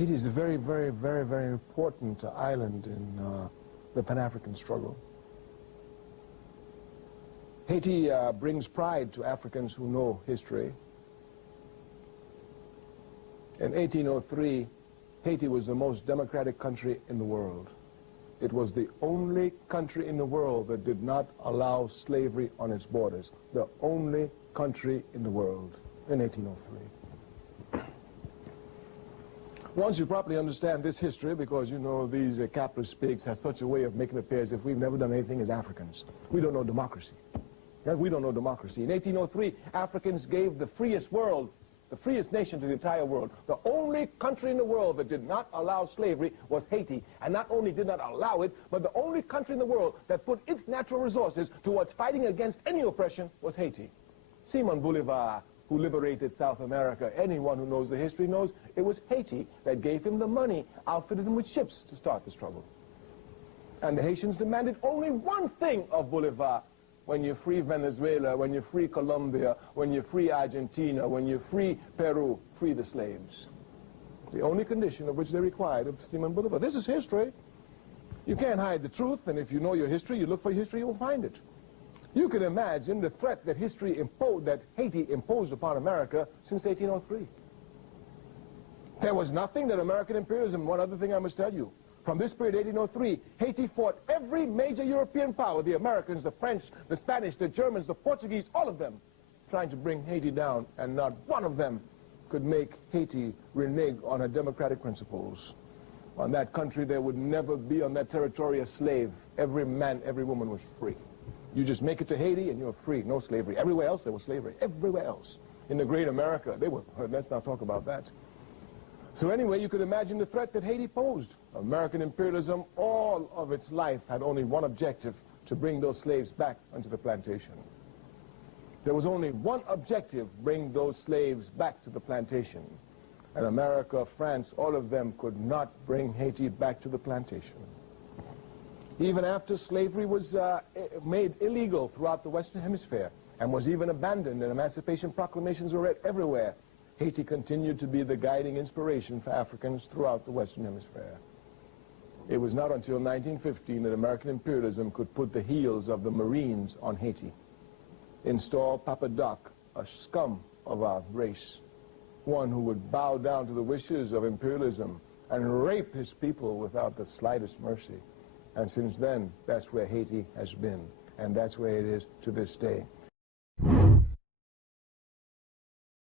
Haiti is a very, very, very, very important island in the Pan-African struggle. Haiti brings pride to Africans who know history. In 1803, Haiti was the most democratic country in the world. It was the only country in the world that did not allow slavery on its borders. The only country in the world in 1803. Once you properly understand this history, because you know these capitalist pigs have such a way of making it appear as if we've never done anything as Africans. We don't know democracy. We don't know democracy. In 1803, Africans gave the freest world, the freest nation to the entire world. The only country in the world that did not allow slavery was Haiti. And not only did not allow it, but the only country in the world that put its natural resources towards fighting against any oppression was Haiti. Simon Bolivar, who liberated South America, anyone who knows the history knows it was Haiti that gave him the money, outfitted him with ships to start the struggle. And the Haitians demanded only one thing of Bolivar: when you free Venezuela, when you free Colombia, when you free Argentina, when you free Peru, free the slaves. The only condition of which they required of Simon Bolivar. This is history. You can't hide the truth, and if you know your history, you look for history, you'll find it. You can imagine the threat that that Haiti imposed upon America since 1803. There was nothing that American imperialism. One other thing I must tell you. From this period, 1803, Haiti fought every major European power, the Americans, the French, the Spanish, the Germans, the Portuguese, all of them, trying to bring Haiti down, and not one of them could make Haiti renege on her democratic principles. On that country, there would never be on that territory a slave. Every man, every woman was free. You just make it to Haiti and you're free, no slavery. Everywhere else there was slavery, everywhere else. In the great America, they were, let's not talk about that. So anyway, you could imagine the threat that Haiti posed. American imperialism, all of its life, had only one objective: to bring those slaves back onto the plantation. There was only one objective: bring those slaves back to the plantation. And America, France, all of them could not bring Haiti back to the plantation. Even after slavery was made illegal throughout the Western Hemisphere and was even abandoned and emancipation proclamations were read everywhere, Haiti continued to be the guiding inspiration for Africans throughout the Western Hemisphere. It was not until 1915 that American imperialism could put the heels of the Marines on Haiti, install Papa Doc, a scum of our race, one who would bow down to the wishes of imperialism and rape his people without the slightest mercy. And since then, that's where Haiti has been, and that's where it is to this day.